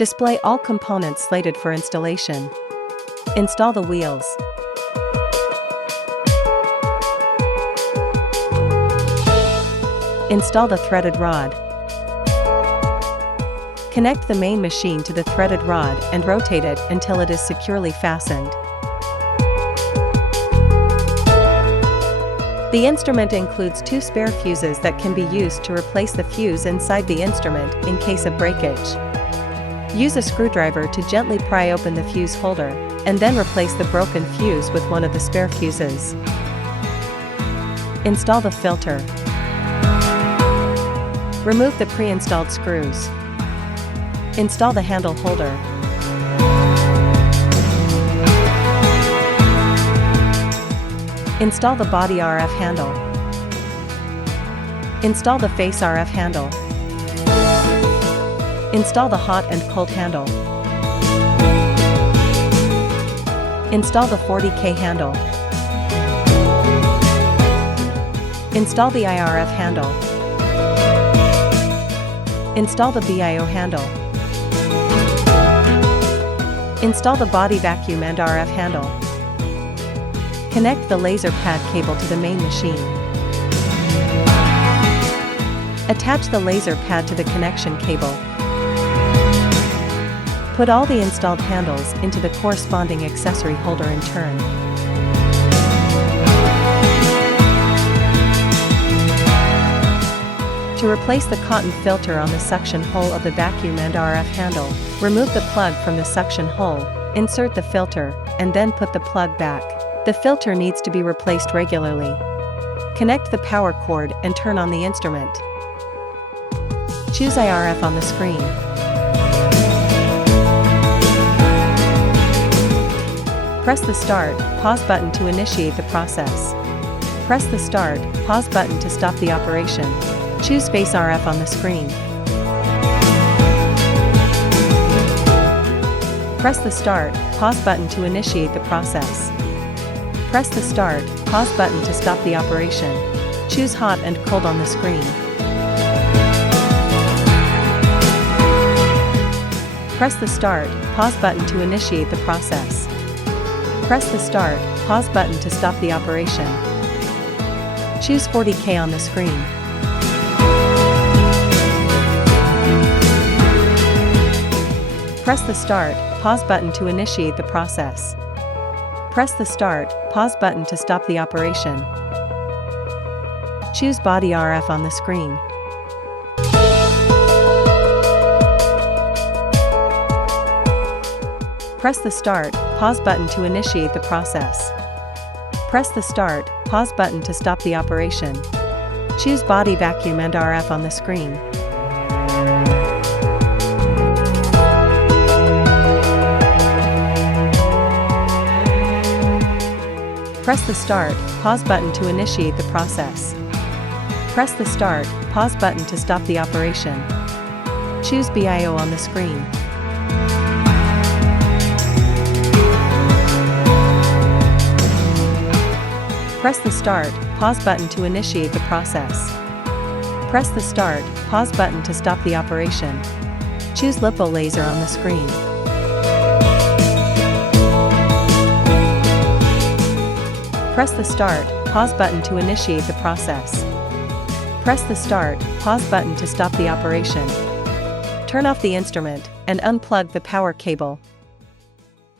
Display all components slated for installation. Install the wheels. Install the threaded rod. Connect the main machine to the threaded rod and rotate it until it is securely fastened. The instrument includes 2 spare fuses that can be used to replace the fuse inside the instrument in case of breakage. Use a screwdriver to gently pry open the fuse holder, and then replace the broken fuse with one of the spare fuses. Install the filter. Remove the pre-installed screws. Install the handle holder. Install the body RF handle. Install the face RF handle. Install the hot and cold handle. Install the 40K handle. Install the IRF handle. Install the BIO handle. Install the body vacuum and RF handle. Connect the laser pad cable to the main machine. Attach the laser pad to the connection cable. Put all the installed handles into the corresponding accessory holder in turn. To replace the cotton filter on the suction hole of the vacuum and RF handle, remove the plug from the suction hole, insert the filter, and then put the plug back. The filter needs to be replaced regularly. Connect the power cord and turn on the instrument. Choose IRF on the screen. Press the Start, Pause button to initiate the process. Press the Start, Pause button to stop the operation. Choose Face RF on the screen. Press the Start, Pause button to initiate the process. Press the Start, Pause button to stop the operation. Choose Hot and Cold on the screen. Press the Start, Pause button to initiate the process. Press the Start, Pause button to stop the operation. Choose 40K on the screen. Press the Start, Pause button to initiate the process. Press the Start, Pause button to stop the operation. Choose Body RF on the screen. Press the Start, Pause button to initiate the process. Press the Start, Pause button to stop the operation. Choose Body Vacuum and RF on the screen. Press the Start, Pause button to initiate the process. Press the Start, Pause button to stop the operation. Choose BIO on the screen. Press the Start, Pause button to initiate the process. Press the Start, Pause button to stop the operation. Choose Lipo Laser on the screen. Press the Start, Pause button to initiate the process. Press the Start, Pause button to stop the operation. Turn off the instrument and unplug the power cable.